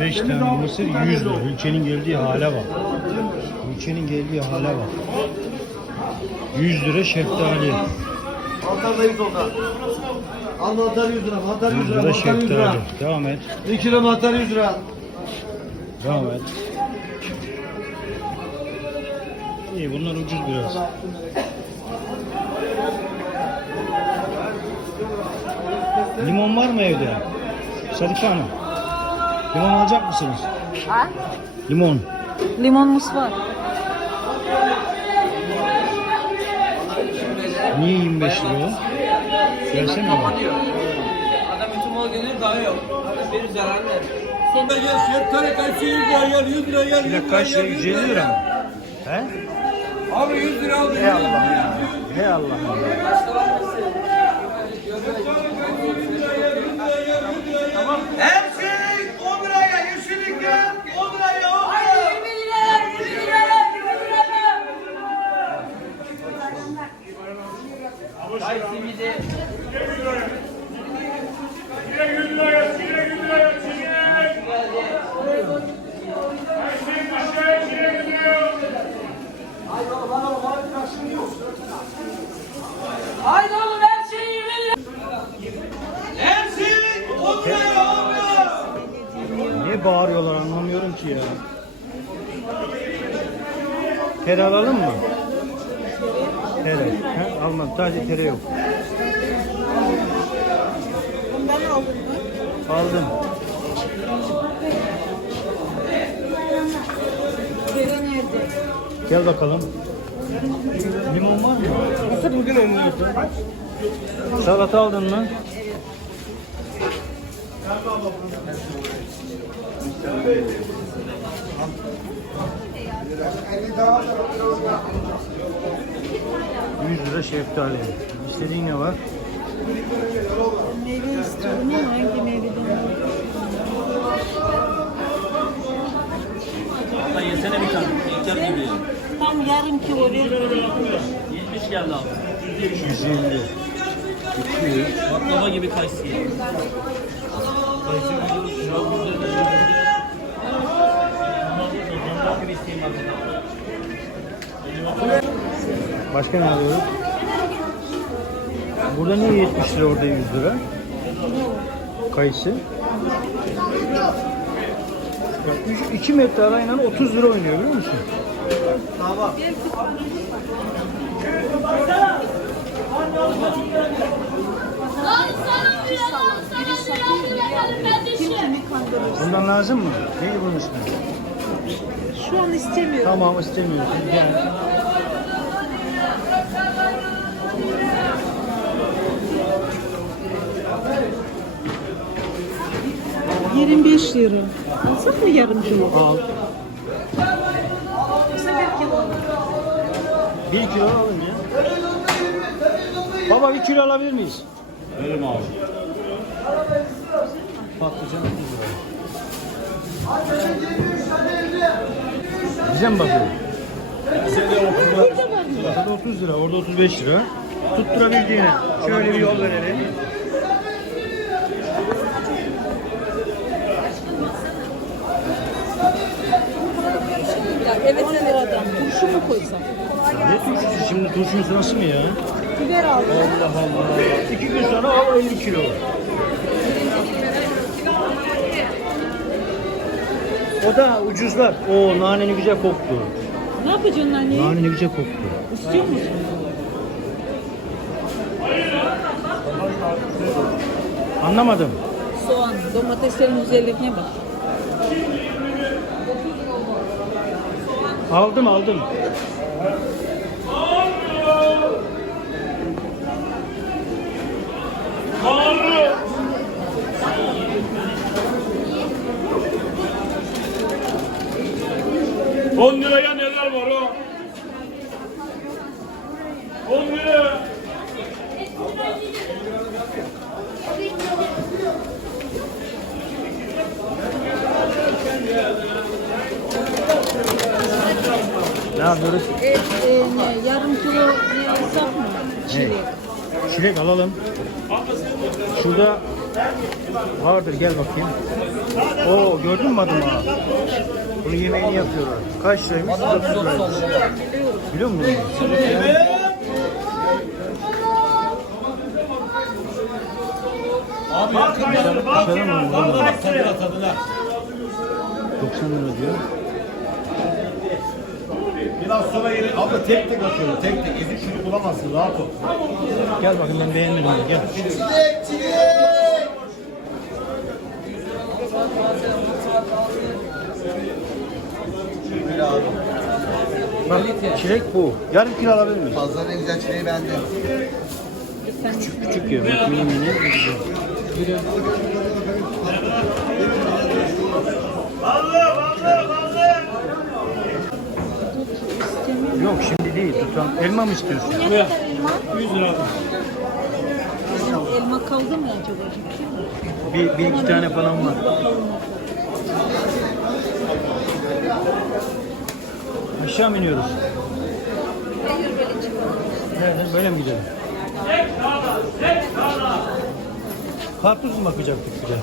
5 tane mısır 100 lira. Ülkenin geldiği hale bak. Ülkenin geldiği hale bak. 100 lira şeftali. Mantar da 100 oldu. Al mantar 100 lira. Mantar 100 100 lira. lira Mantar 100 lira. şeftali. Devam et. 1 kilo mantar 100 lira. Devam et. İyi bunlar ucuz biraz. Limon var mı evde? Sadika Hanım. Limon alacak mısınız? Ha? Limon. Limon mus var. Niye 25 lira? Versene bak. Adam bütün mal gelir daha yok. Benim zararım ne? Bir dakika kaç lira? 150 lira mı? He? Abi 100 lira aldım. He Allah ya. He Allah Allah. Her şey 10 liraya yeşillikler 10 liraya 10 liraya. Çay simidi. Haydi oğlum her şeyi 20 lira. Her şey 10 liraya abi. Niye bağırıyorlar anlamıyorum ki ya. Tere alalım mı? Tere. He? Almam. Sadece tere yok. Bundan aldın mı? Aldım. Kere nerede? Gel bakalım. Limon var mı? Nasıl bugün Salata aldın mı? Yüz lira şeftali. İstediğin ne var? Meyve istiyorum ama hangi meyveden? Abla yesene bir tane. Yiyeceğim gibi. Tam yarım kilo ver. 70 geldi abi. 150. 200. Baklava gibi kayısı. Kayısı gibi isteyeyim abi. Başka ne alıyoruz? Burada niye 70 lira orada 100 lira? Kayısı. 2 metre arayla 30 lira oynuyor biliyor musun? Bundan lazım mı? Neydi bunun ismi? Şu an istemiyorum. Tamam istemiyorsun. Gel. Yerim 5 lira. Alsak mı yarım kilo? Al. Yoksa 1 kilo mu? 1 kilo alalım ya. Baba 1 kilo alabilir miyiz? Verim abi. Patlıcan 30 lira. Bize mi bakıyor? Burada 30 lira, orada 35 lira. Tutturabildiğine. Şöyle bir yol verelim. Evet liradan. Turşu mu koysam? Ne turşusu? Şimdi turşunun sırası mı ya? Biber aldım. Allah Allah. İki gün sonra al 50 kilo. O da ucuzlar. O naneni güzel koktu. Ne yapacaksın anne? Naneni güzel koktu. İstiyor musun? Anlamadım. Soğan, domateslerin güzelliğine bak. Aldım aldım. On liraya neler var o? Yapıyoruz? E, e, ne, yarım kilo ne alsak mı? Ne? Çilek alalım. Şurada Vardır gel bakayım. Oo gördün mü adımı? Bunu yemeğini yapıyorlar. Kaç liraymış? 9 liraymış. Biliyor musun? Abi yakın Dışarı mı? Tadına tadına. 90 lira diyor. Biraz sonra yeri abla tek tek atıyor. Tek tek. Ezik şunu bulamazsın. Rahat ol. Gel bakayım ben beğenmedim bunu gel. Bak çilek bu. Yarım kilo alabilir miyim? Pazarın en güzel çileği bende. Küçük küçük yiyor. Bak mini mini. güzel. Yok şimdi değil. Tutan. Elma mı istiyorsun? Ne kadar elma? 100 lira. Elma kaldı mı acaba? Bir, bir iki tane falan var. Aşağı mı iniyoruz? Nereden? Böyle mi gidelim? Karpuz mu bakacaktık bir de?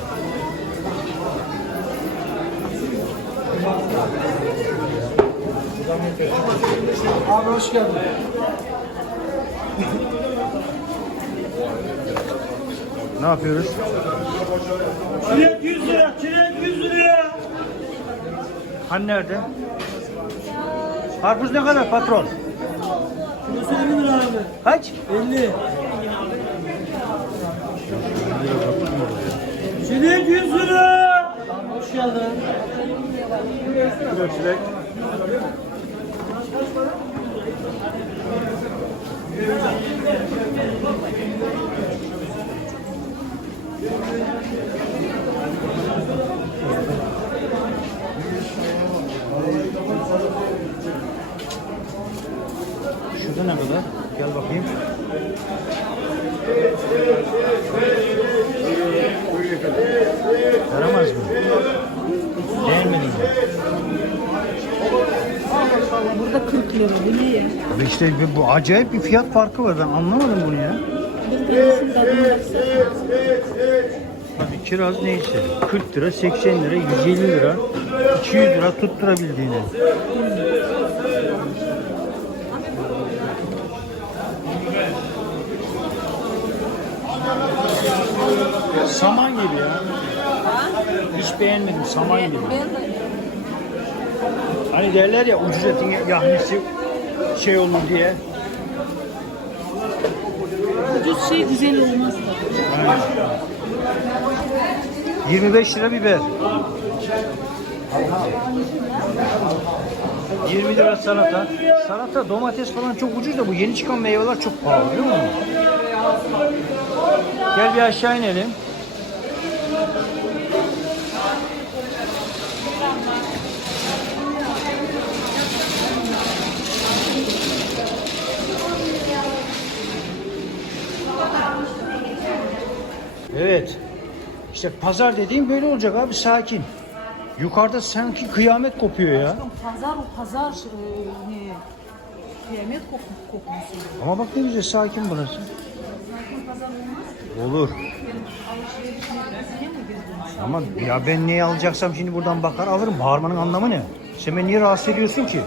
Abi hoş geldin. Ne yapıyoruz? Çilek 100 lira, çilek 100 lira. Hani nerede? Karpuz ne kadar patron? Kilosu 50 lira abi. Kaç? 50. Çilek 100 lira. Hoş geldin. Çilek. Şurada ne kadar? Gel bakayım. Yaramaz mı? Beğenmedin mi? Burada 40 lira. Bu ne ya? İşte bu- acayip bir fiyat farkı var. Ben anlamadım bunu ya. Abi kiraz neyse 40 lira, 80 lira, 150 lira, 200 lira tutturabildiğini. Saman gibi ya. Hiç beğenmedim saman gibi. Hani derler ya ucuz etin yahnisi şey olur diye. Ucuz şey güzel olmaz da. 25 lira biber. 20 lira salata. Salata, domates falan çok ucuz da bu yeni çıkan meyveler çok pahalı biliyor musun? Gel bir aşağı inelim. Evet. İşte pazar dediğim böyle olacak abi sakin. Yukarıda sanki kıyamet kopuyor ya. Pazar o pazar e, ne? Kıyamet koku, kokması. Ama bak ne güzel sakin burası. Olur. Ama ya ben neyi alacaksam şimdi buradan bakar alırım. Bağırmanın anlamı ne? Sen beni niye rahatsız ediyorsun ki?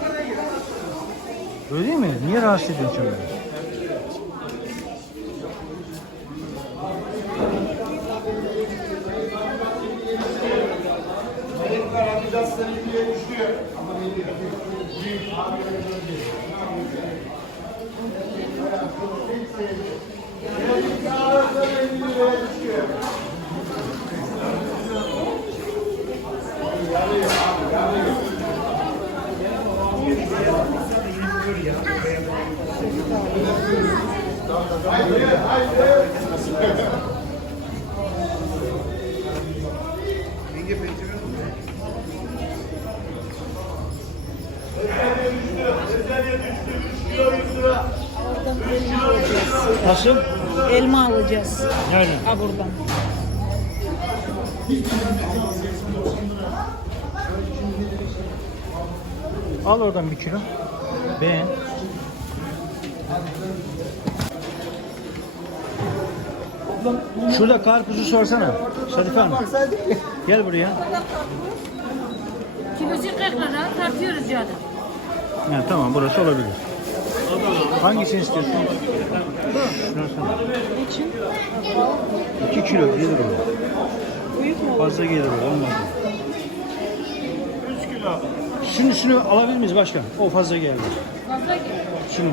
Öyle değil mi? Niye rahatsız ediyorsun Haydi, haydi. Yenge pençemi sen beni? Nasıl? Elma alacağız. Nerede? Ha buradan. Al oradan bir kilo. Beğen. Şurada karpuzu sorsana. Sadife Hanım. Gel buraya. Kilosu 40 lira tartıyoruz yani. Ha, tamam burası olabilir. Hangisini istiyorsun? Şurası. için 2 kilo gelir o. büyük olur? Fazla gelir o olmaz. 3 kilo. Şunu şunu alabilir miyiz başkan? O fazla geldi. Fazla ki. Şunu.